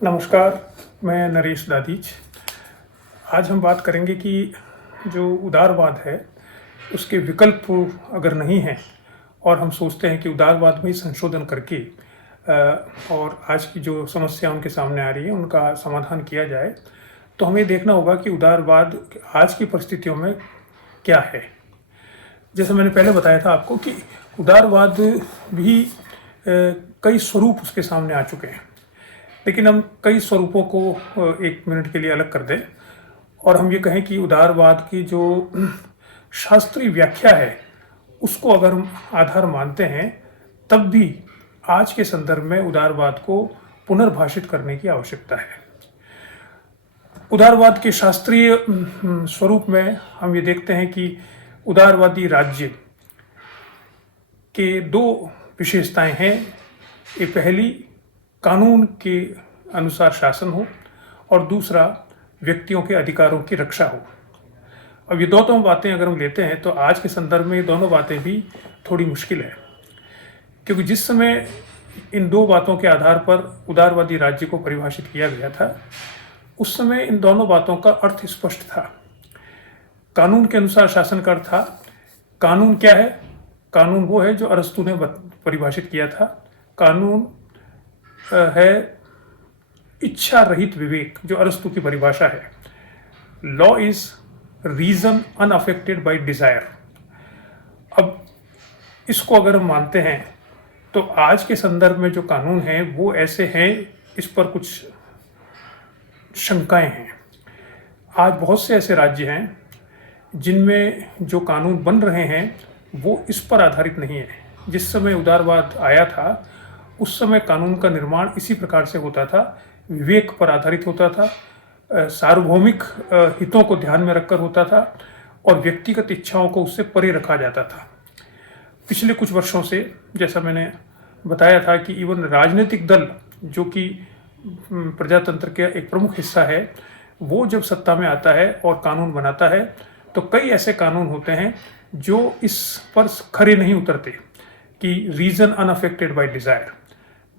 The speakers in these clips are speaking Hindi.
नमस्कार, मैं नरेश दाधीच। आज हम बात करेंगे कि जो उदारवाद है, उसके विकल्प अगर नहीं हैं और हम सोचते हैं कि उदारवाद में ही संशोधन करके और आज की जो समस्या उनके सामने आ रही है, उनका समाधान किया जाए, तो हमें देखना होगा कि उदारवाद आज की परिस्थितियों में क्या है। जैसे मैंने पहले बताया था आपको कि उदारवाद भी कई स्वरूप उसके सामने आ चुके हैं। लेकिन हम कई स्वरूपों को एक मिनट के लिए अलग कर दें और हम ये कहें कि उदारवाद की जो शास्त्रीय व्याख्या है, उसको अगर हम आधार मानते हैं, तब भी आज के संदर्भ में उदारवाद को पुनर्भाषित करने की आवश्यकता है। उदारवाद के शास्त्रीय स्वरूप में हम ये देखते हैं कि उदारवादी राज्य के दो विशेषताएं हैं। ये पहली, कानून के अनुसार शासन हो और दूसरा, व्यक्तियों के अधिकारों की रक्षा हो। अब ये दोनों बातें अगर हम लेते हैं तो आज के संदर्भ में ये दोनों बातें भी थोड़ी मुश्किल है, क्योंकि जिस समय इन दो बातों के आधार पर उदारवादी राज्य को परिभाषित किया गया था, उस समय इन दोनों बातों का अर्थ स्पष्ट था। कानून के अनुसार शासन का अर्थ था, कानून क्या है? कानून वो है जो अरस्तू ने परिभाषित किया था। कानून है इच्छा रहित विवेक, जो अरस्तू की परिभाषा है। Law is reason unaffected by desire. अब इसको अगर हम मानते हैं तो आज के संदर्भ में जो कानून हैं वो ऐसे हैं, इस पर कुछ शंकाएं हैं। आज बहुत से ऐसे राज्य हैं जिनमें जो कानून बन रहे हैं वो इस पर आधारित नहीं है। जिस समय उदारवाद आया था, उस समय कानून का निर्माण इसी प्रकार से होता था, विवेक पर आधारित होता था, सार्वभौमिक हितों को ध्यान में रखकर होता था और व्यक्तिगत इच्छाओं को उससे परे रखा जाता था। पिछले कुछ वर्षों से, जैसा मैंने बताया था कि इवन राजनीतिक दल, जो कि प्रजातंत्र का एक प्रमुख हिस्सा है, वो जब सत्ता में आता है और कानून बनाता है, तो कई ऐसे कानून होते हैं जो इस पर खरे नहीं उतरते कि रीजन अनअफेक्टेड बाय डिजायर।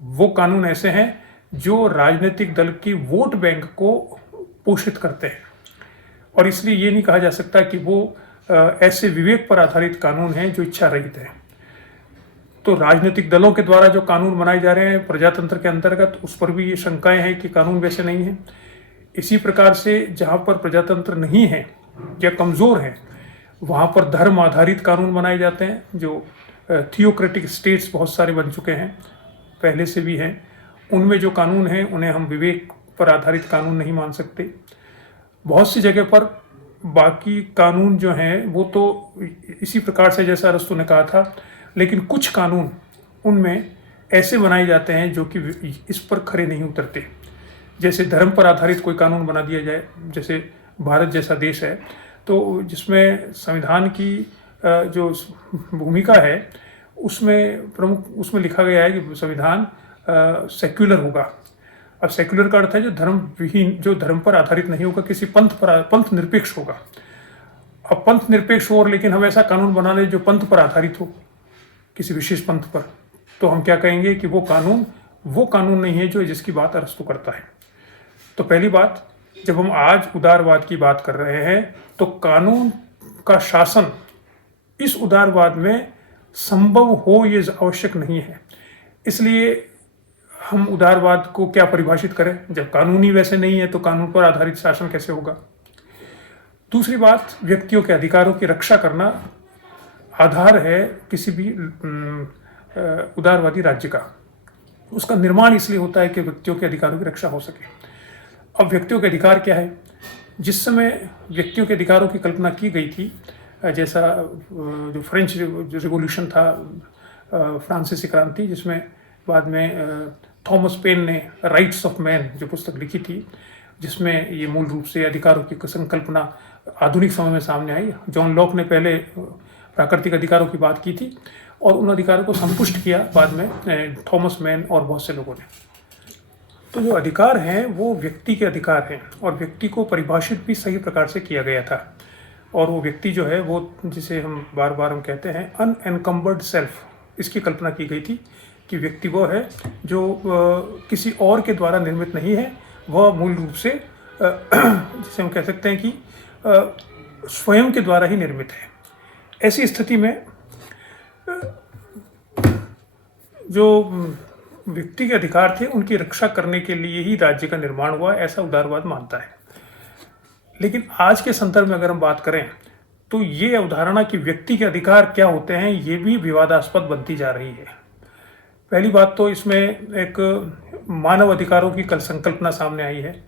वो कानून ऐसे हैं जो राजनीतिक दल की वोट बैंक को पोषित करते हैं और इसलिए ये नहीं कहा जा सकता कि वो ऐसे विवेक पर आधारित कानून हैं जो इच्छा रहित हैं। तो राजनीतिक दलों के द्वारा जो कानून बनाए जा रहे हैं प्रजातंत्र के अंतर्गत, उस पर भी ये शंकाएं हैं कि कानून वैसे नहीं है। इसी प्रकार से जहाँ पर प्रजातंत्र नहीं है या कमज़ोर है, वहाँ पर धर्म आधारित कानून बनाए जाते हैं। जो थियोक्रेटिक स्टेट्स बहुत सारे बन चुके हैं, पहले से भी हैं, उनमें जो कानून हैं उन्हें हम विवेक पर आधारित कानून नहीं मान सकते। बहुत सी जगह पर बाकी कानून जो हैं वो तो इसी प्रकार से जैसा अरस्तू ने कहा था, लेकिन कुछ कानून उनमें ऐसे बनाए जाते हैं जो कि इस पर खरे नहीं उतरते। जैसे धर्म पर आधारित कोई कानून बना दिया जाए, जैसे भारत जैसा देश है तो जिसमें संविधान की जो भूमिका है उसमें लिखा गया है कि संविधान सेक्युलर होगा। अब सेक्युलर का अर्थ है जो धर्म विहीन, जो धर्म पर आधारित नहीं होगा, किसी पंथ निरपेक्ष होगा। अब पंथ निरपेक्ष हो और लेकिन हम ऐसा कानून बना लें जो पंथ पर आधारित हो, किसी विशेष पंथ पर, तो हम क्या कहेंगे कि वो कानून नहीं है जो जिसकी बात अरस्तू करता है। तो पहली बात, जब हम आज उदारवाद की बात कर रहे हैं तो कानून का शासन इस उदारवाद में संभव हो ये आवश्यक नहीं है। इसलिए हम उदारवाद को क्या परिभाषित करें? जब कानून ही वैसे नहीं है तो कानून पर आधारित शासन कैसे होगा? दूसरी बात, व्यक्तियों के अधिकारों की रक्षा करना आधार है किसी भी उदारवादी राज्य का। उसका निर्माण इसलिए होता है कि व्यक्तियों के अधिकारों की रक्षा हो सके। अब व्यक्तियों के अधिकार क्या है? जिस समय व्यक्तियों के अधिकारों की कल्पना की गई थी, जैसा जो फ्रेंच रिवॉल्यूशन था, फ्रांसीसी क्रांति, जिसमें बाद में थॉमस पेन ने राइट्स ऑफ मैन जो पुस्तक लिखी थी, जिसमें ये मूल रूप से अधिकारों की संकल्पना आधुनिक समय में सामने आई। जॉन लॉक ने पहले प्राकृतिक अधिकारों की बात की थी और उन अधिकारों को संपुष्ट किया बाद में थॉमस मैन और बहुत से लोगों ने। तो जो अधिकार हैं वो व्यक्ति के अधिकार हैं और व्यक्ति को परिभाषित भी सही प्रकार से किया गया था। और वो व्यक्ति जो है वो, जिसे हम बार बार कहते हैं अनएनकम्बर्ड सेल्फ, इसकी कल्पना की गई थी कि व्यक्ति वो है जो किसी और के द्वारा निर्मित नहीं है, वह मूल रूप से जिसे हम कह सकते हैं कि स्वयं के द्वारा ही निर्मित है। ऐसी स्थिति में जो व्यक्ति के अधिकार थे उनकी रक्षा करने के लिए ही राज्य का निर्माण हुआ, ऐसा उदारवाद मानता है। लेकिन आज के संदर्भ में अगर हम बात करें तो ये अवधारणा कि व्यक्ति के अधिकार क्या होते हैं ये भी विवादास्पद बनती जा रही है। पहली बात तो इसमें एक मानव अधिकारों की संकल्पना सामने आई है,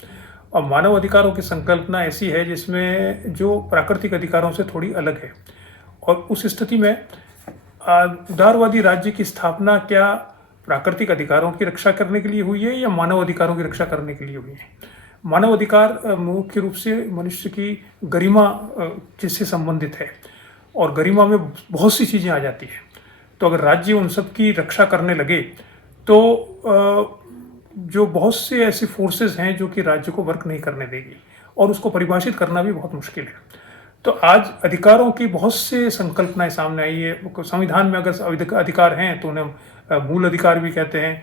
और मानव अधिकारों की संकल्पना ऐसी है जिसमें जो प्राकृतिक अधिकारों से थोड़ी अलग है। और उस स्थिति में उदारवादी राज्य की स्थापना क्या प्राकृतिक अधिकारों की रक्षा करने के लिए हुई है या मानव अधिकारों की रक्षा करने के लिए हुई है? मानव अधिकार मुख्य रूप से मनुष्य की गरिमा जिससे संबंधित है, और गरिमा में बहुत सी चीज़ें आ जाती हैं। तो अगर राज्य उन सब की रक्षा करने लगे तो जो बहुत से ऐसे फोर्सेस हैं जो कि राज्य को वर्क नहीं करने देगी, और उसको परिभाषित करना भी बहुत मुश्किल है। तो आज अधिकारों की बहुत से संकल्पनाएं सामने आई है। संविधान में अगर अधिकार हैं तो उन्हें मूल अधिकार भी कहते हैं,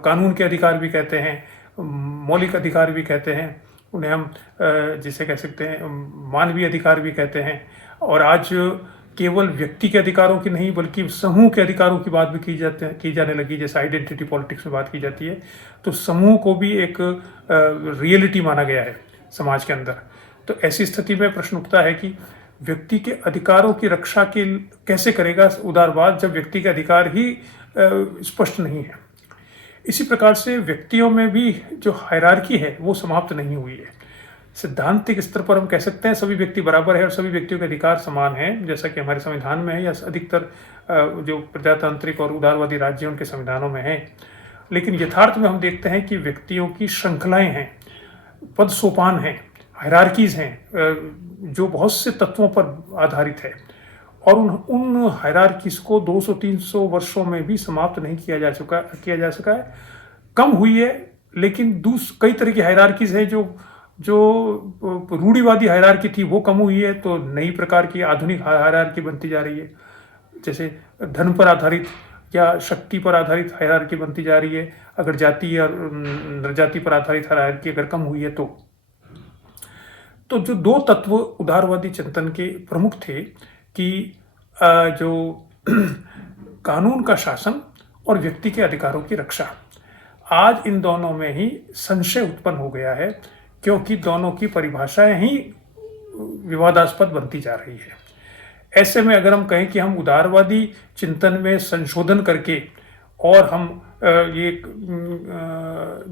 कानून के अधिकार भी कहते हैं, मौलिक अधिकार भी कहते हैं, उन्हें हम जिसे कह सकते हैं मानवीय अधिकार भी कहते हैं। और आज केवल व्यक्ति के अधिकारों की नहीं बल्कि समूह के अधिकारों की बात भी की जाने लगी। जैसे आइडेंटिटी पॉलिटिक्स में बात की जाती है, तो समूह को भी एक रियलिटी माना गया है समाज के अंदर। तो ऐसी स्थिति में प्रश्न उठता है कि व्यक्ति के अधिकारों की रक्षा के कैसे करेगा उदारवाद, जब व्यक्ति के अधिकार ही स्पष्ट नहीं है। इसी प्रकार से व्यक्तियों में भी जो हायरार्की है वो समाप्त नहीं हुई है। सिद्धांतिक स्तर पर हम कह सकते हैं सभी व्यक्ति बराबर है और सभी व्यक्तियों के अधिकार समान हैं, जैसा कि हमारे संविधान में है या अधिकतर जो प्रजातांत्रिक और उदारवादी राज्य उनके संविधानों में है। लेकिन यथार्थ में हम देखते हैं कि व्यक्तियों की श्रृंखलाएं हैं, पद सोपान हैं, हायरार्कीज हैं जो बहुत से तत्वों पर आधारित है, और उन हायरार्कीज को 200-300 वर्षों में भी समाप्त नहीं किया जा सका है। कम हुई है, लेकिन कई तरह की हायरार्कीज है जो रूढ़िवादी हायरार्की थी वो कम हुई है, तो नई प्रकार की आधुनिक हायरार्की बनती जा रही है। जैसे धन पर आधारित या शक्ति पर आधारित हायरार्की बनती जा रही है। अगर जाति या नरजाति पर आधारित हायरार्की अगर कम हुई है तो जो दो तत्व उदारवादी चिंतन के प्रमुख थे कि जो कानून का शासन और व्यक्ति के अधिकारों की रक्षा, आज इन दोनों में ही संशय उत्पन्न हो गया है, क्योंकि दोनों की परिभाषाएं ही विवादास्पद बनती जा रही है। ऐसे में अगर हम कहें कि हम उदारवादी चिंतन में संशोधन करके और हम ये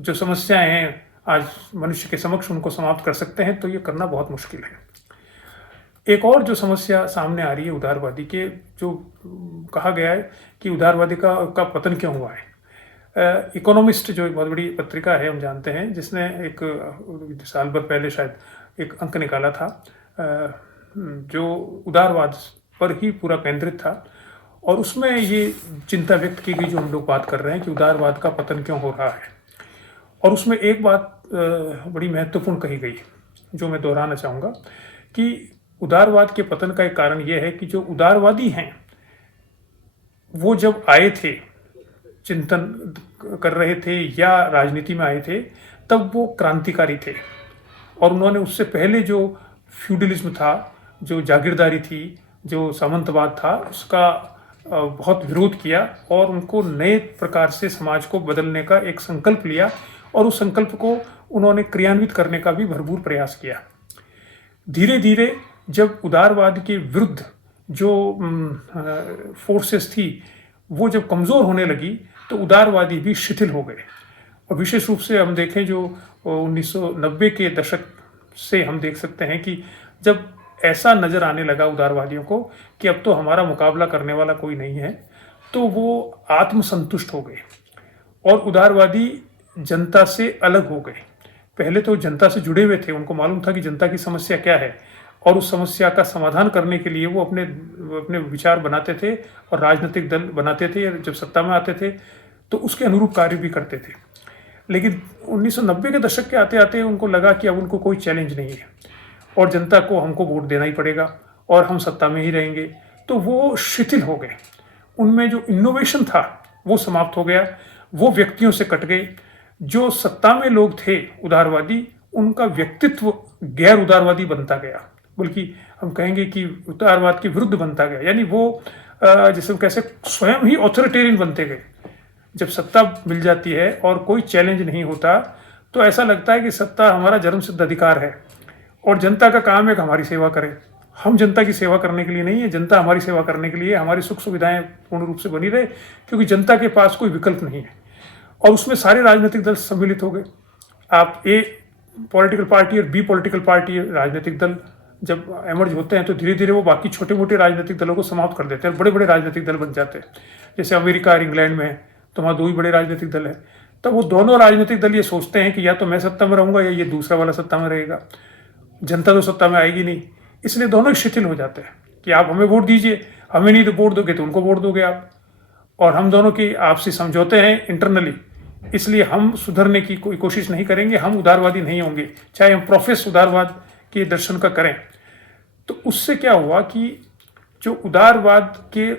जो समस्याएं हैं आज मनुष्य के समक्ष उनको समाप्त कर सकते हैं, तो ये करना बहुत मुश्किल है। एक और जो समस्या सामने आ रही है उदारवादी के, जो कहा गया है कि उदारवादी का पतन क्यों हुआ है। इकोनॉमिस्ट जो एक बहुत बड़ी पत्रिका है, हम जानते हैं, जिसने एक साल भर पहले शायद एक अंक निकाला था जो उदारवाद पर ही पूरा केंद्रित था, और उसमें ये चिंता व्यक्त की गई जो हम लोग बात कर रहे हैं कि उदारवाद का पतन क्यों हो रहा है। और उसमें एक बात बड़ी महत्वपूर्ण कही गई जो मैं दोहराना चाहूँगा कि उदारवाद के पतन का एक कारण यह है कि जो उदारवादी हैं वो जब आए थे, चिंतन कर रहे थे या राजनीति में आए थे, तब वो क्रांतिकारी थे, और उन्होंने उससे पहले जो फ्यूडलिज्म था, जो जागीरदारी थी, जो सामंतवाद था, उसका बहुत विरोध किया और उनको नए प्रकार से समाज को बदलने का एक संकल्प लिया, और उस संकल्प को उन्होंने क्रियान्वित करने का भी भरपूर प्रयास किया। धीरे धीरे जब उदारवाद के विरुद्ध जो फोर्सेस थी वो जब कमज़ोर होने लगी तो उदारवादी भी शिथिल हो गए। और विशेष रूप से हम देखें जो 1990 के दशक से हम देख सकते हैं कि जब ऐसा नज़र आने लगा उदारवादियों को कि अब तो हमारा मुकाबला करने वाला कोई नहीं है, तो वो आत्मसंतुष्ट हो गए और उदारवादी जनता से अलग हो गए। पहले तो जनता से जुड़े हुए थे, उनको मालूम था कि जनता की समस्या क्या है, और उस समस्या का समाधान करने के लिए वो अपने विचार बनाते थे और राजनीतिक दल बनाते थे। जब सत्ता में आते थे तो उसके अनुरूप कार्य भी करते थे। लेकिन 1990 के दशक के आते आते उनको लगा कि अब उनको कोई चैलेंज नहीं है और जनता को हमको वोट देना ही पड़ेगा और हम सत्ता में ही रहेंगे, तो वो शिथिल हो गए। उनमें जो इनोवेशन था वो समाप्त हो गया, वो व्यक्तियों से कट गए। जो सत्ता में लोग थे उदारवादी, उनका व्यक्तित्व गैर उदारवादी बनता गया, बल्कि हम कहेंगे कि उदारवाद के विरुद्ध बनता गया। यानी वो जैसे हम कैसे स्वयं ही ऑथोरिटेरियन बनते गए। जब सत्ता मिल जाती है और कोई चैलेंज नहीं होता, तो ऐसा लगता है कि सत्ता हमारा जन्मसिद्ध अधिकार है और जनता का काम है कि हमारी सेवा करे। हम जनता की सेवा करने के लिए नहीं है, जनता हमारी सेवा करने के लिए, हमारी सुख सुविधाएं पूर्ण रूप से बनी रहे, क्योंकि जनता के पास कोई विकल्प नहीं है। और उसमें सारे राजनीतिक दल सम्मिलित हो गए। आप ए पॉलिटिकल पार्टी और बी पॉलिटिकल पार्टी राजनीतिक दल जब एमर्ज होते हैं, तो धीरे धीरे वो बाकी छोटे मोटे राजनीतिक दलों को समाप्त कर देते हैं और बड़े बड़े राजनीतिक दल बन जाते हैं। जैसे अमेरिका और इंग्लैंड में तो वहाँ 2 ही बड़े राजनीतिक दल हैं। तब वो दोनों राजनीतिक दल ये सोचते हैं कि या तो मैं सत्ता में रहूंगा या ये दूसरा वाला सत्ता में रहेगा, जनता तो सत्ता में आएगी नहीं। इसलिए दोनों शिथिल हो जाते हैं कि आप हमें वोट दीजिए, हमें नहीं तो वोट दोगे तो उनको वोट दोगे आप, और हम दोनों की आपसी समझौते हैं इंटरनली, इसलिए हम सुधरने की कोई कोशिश नहीं करेंगे, हम उदारवादी नहीं होंगे, चाहे हम प्रोफेस उदारवाद के दर्शन का करें। तो उससे क्या हुआ कि जो उदारवाद के,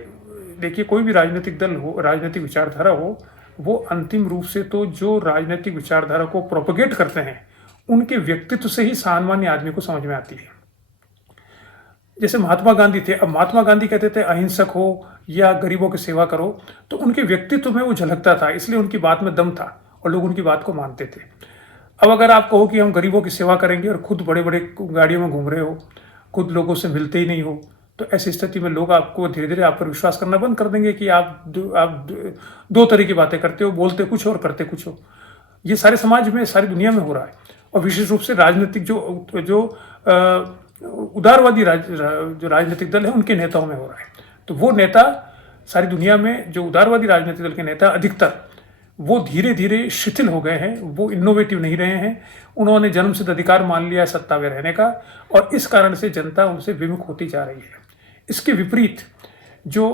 देखिए कोई भी राजनीतिक दल हो, राजनीतिक विचारधारा हो, वो अंतिम रूप से तो जो राजनीतिक विचारधारा को प्रोपगेट करते हैं उनके व्यक्तित्व से ही सामान्य आदमी को समझ में आती है। जैसे महात्मा गांधी थे, अब महात्मा गांधी कहते थे अहिंसक हो या गरीबों की सेवा करो, तो उनके व्यक्तित्व में वो झलकता था, इसलिए उनकी बात में दम था और लोग उनकी बात को मानते थे। अब अगर आप कहो कि हम गरीबों की सेवा करेंगे और खुद बड़े बड़े गाड़ियों में घूम रहे हो, खुद लोगों से मिलते ही नहीं हो, तो ऐसी स्थिति में लोग आपको धीरे धीरे आप पर विश्वास करना बंद कर देंगे कि आप दो तरह की बातें करते हो, बोलते कुछ हो और करते कुछ हो। ये सारे समाज में, सारी दुनिया में हो रहा है, और विशेष रूप से राजनीतिक जो उदारवादी जो राजनीतिक दल है उनके नेताओं में हो रहा है। तो वो नेता सारी दुनिया में, जो उदारवादी राजनीतिक दल के नेता अधिकतर, वो धीरे धीरे शिथिल हो गए हैं, वो इनोवेटिव नहीं रहे हैं। उन्होंने जन्मसिद्ध अधिकार मान लिया सत्ता में रहने का, और इस कारण से जनता उनसे विमुख होती जा रही है। इसके विपरीत जो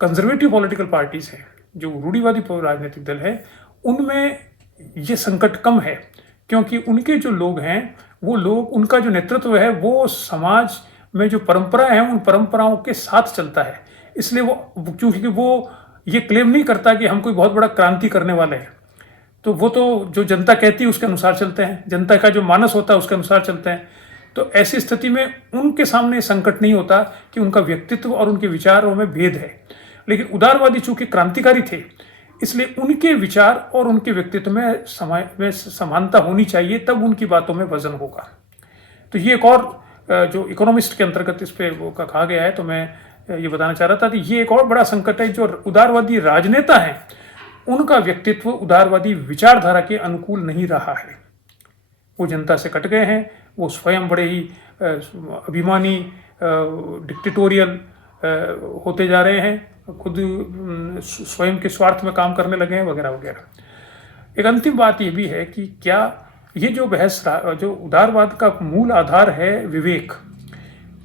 कंजर्वेटिव पॉलिटिकल पार्टीज हैं, जो रूढ़िवादी राजनीतिक दल है, उनमें ये संकट कम है, क्योंकि उनके जो लोग हैं, वो लोग, उनका जो नेतृत्व है वो समाज में जो परंपराएं हैं उन परंपराओं के साथ चलता है। इसलिए वो, क्योंकि वो ये क्लेम नहीं करता कि हम कोई बहुत बड़ा क्रांति करने वाले हैं, तो वो तो जो जनता कहती है उसके अनुसार चलते हैं, जनता का जो मानस होता है उसके अनुसार चलते हैं। तो ऐसी स्थिति में उनके सामने संकट नहीं होता कि उनका व्यक्तित्व और उनके विचारों में भेद है। लेकिन उदारवादी चूंकि क्रांतिकारी थे, इसलिए उनके विचार और उनके व्यक्तित्व में समानता होनी चाहिए, तब उनकी बातों में वजन होगा। तो ये एक और जो इकोनॉमिस्ट के अंतर्गत इस पे वो कहा गया है, तो मैं ये बताना चाह रहा था कि ये एक और बड़ा संकट है। जो उदारवादी राजनेता हैं उनका व्यक्तित्व उदारवादी विचारधारा के अनुकूल नहीं रहा है, वो जनता से कट गए हैं, वो स्वयं बड़े ही अभिमानी डिक्टेटोरियल होते जा रहे हैं, खुद स्वयं के स्वार्थ में काम करने लगे हैं, वगैरह वगैरह। एक अंतिम बात ये भी है कि क्या ये जो बहस, जो उदारवाद का मूल आधार है विवेक,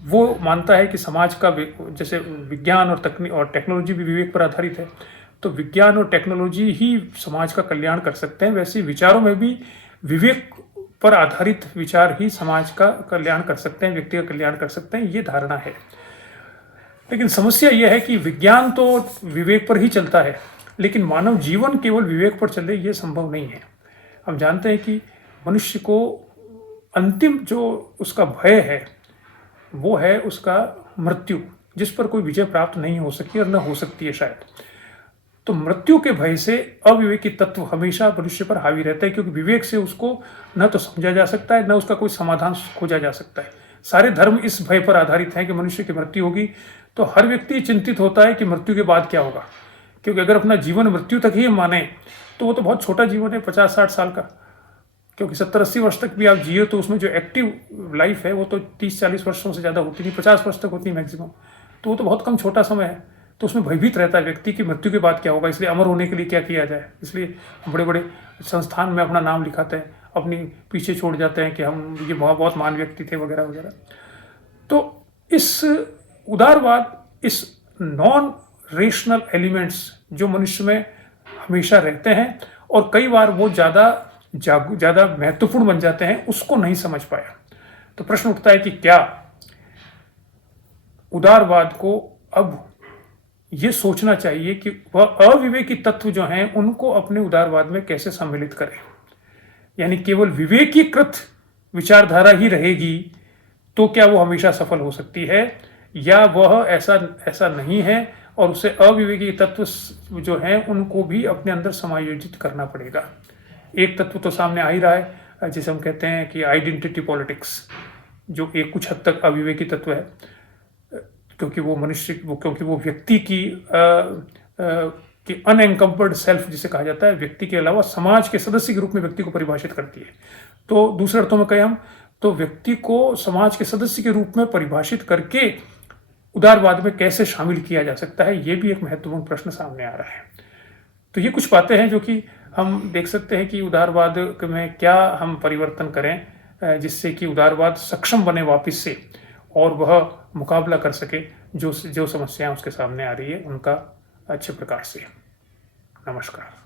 वो मानता है कि समाज का, जैसे विज्ञान और टेक्नोलॉजी भी विवेक पर आधारित है, तो विज्ञान और टेक्नोलॉजी ही समाज का कल्याण कर सकते हैं, वैसे विचारों में भी विवेक पर आधारित विचार ही समाज का कल्याण कर सकते हैं, व्यक्ति का कल्याण कर सकते हैं, ये धारणा है। लेकिन समस्या यह है कि विज्ञान तो विवेक पर ही चलता है, लेकिन मानव जीवन केवल विवेक पर चले ये संभव नहीं है। हम जानते हैं कि मनुष्य को अंतिम जो उसका भय है वो है उसका मृत्यु, जिस पर कोई विजय प्राप्त नहीं हो सकी और न हो सकती है शायद। तो मृत्यु के भय से अविवेकी तत्व हमेशा मनुष्य पर हावी रहता है, क्योंकि विवेक से उसको न तो समझा जा सकता है, न उसका कोई समाधान खोजा जा सकता है। सारे धर्म इस भय पर आधारित हैं कि मनुष्य की मृत्यु होगी, तो हर व्यक्ति चिंतित होता है कि मृत्यु के बाद क्या होगा, क्योंकि अगर अपना जीवन मृत्यु तक ही माने तो वो तो बहुत छोटा जीवन है, 50-60 साल का, क्योंकि 70-80 वर्ष तक भी आप जिए तो उसमें जो एक्टिव लाइफ है वो तो 30-40 वर्षों से ज़्यादा होती नहीं, 50 वर्ष तक होती है मैक्सिमम, तो वो तो बहुत कम छोटा समय है। तो उसमें भयभीत रहता है व्यक्ति की मृत्यु के बाद क्या होगा, इसलिए अमर होने के लिए क्या किया जाए। इसलिए बड़े बड़े संस्थान में अपना नाम लिखाते हैं, अपनी पीछे छोड़ जाते हैं कि हम ये बहुत महान व्यक्ति थे, वगैरह वगैरह। तो इस उदारवाद, इस नॉन रेशनल एलिमेंट्स जो मनुष्य में हमेशा रहते हैं और कई बार वो ज़्यादा महत्वपूर्ण बन जाते हैं, उसको नहीं समझ पाया। तो प्रश्न उठता है कि क्या उदारवाद को अब ये सोचना चाहिए कि वह अविवेकी तत्व जो हैं उनको अपने उदारवाद में कैसे सम्मिलित करें। यानी केवल विवेकीकृत विचारधारा ही रहेगी तो क्या वो हमेशा सफल हो सकती है, या वह ऐसा नहीं है और उसे अविवेकी तत्व जो हैं उनको भी अपने अंदर समायोजित करना पड़ेगा। एक तत्व तो सामने आ ही रहा है जिसे हम कहते हैं कि आइडेंटिटी पॉलिटिक्स, जो एक कुछ हद तक अविवेकी तत्व है, क्योंकि वो व्यक्ति की अनएनकम्पर्ड सेल्फ जिसे कहा जाता है, व्यक्ति के अलावा समाज के सदस्य के रूप में व्यक्ति को परिभाषित करती है। तो दूसरे अर्थों में कहें हम तो व्यक्ति को समाज के सदस्य के रूप में परिभाषित करके उदारवाद में कैसे शामिल किया जा सकता है, ये भी एक महत्वपूर्ण प्रश्न सामने आ रहा है। तो ये कुछ बातें हैं जो कि हम देख सकते हैं कि उदारवाद में क्या हम परिवर्तन करें जिससे कि उदारवाद सक्षम बने वापस से और वह मुकाबला कर सके जो समस्याएं उसके सामने आ रही है उनका अच्छे प्रकार से। नमस्कार।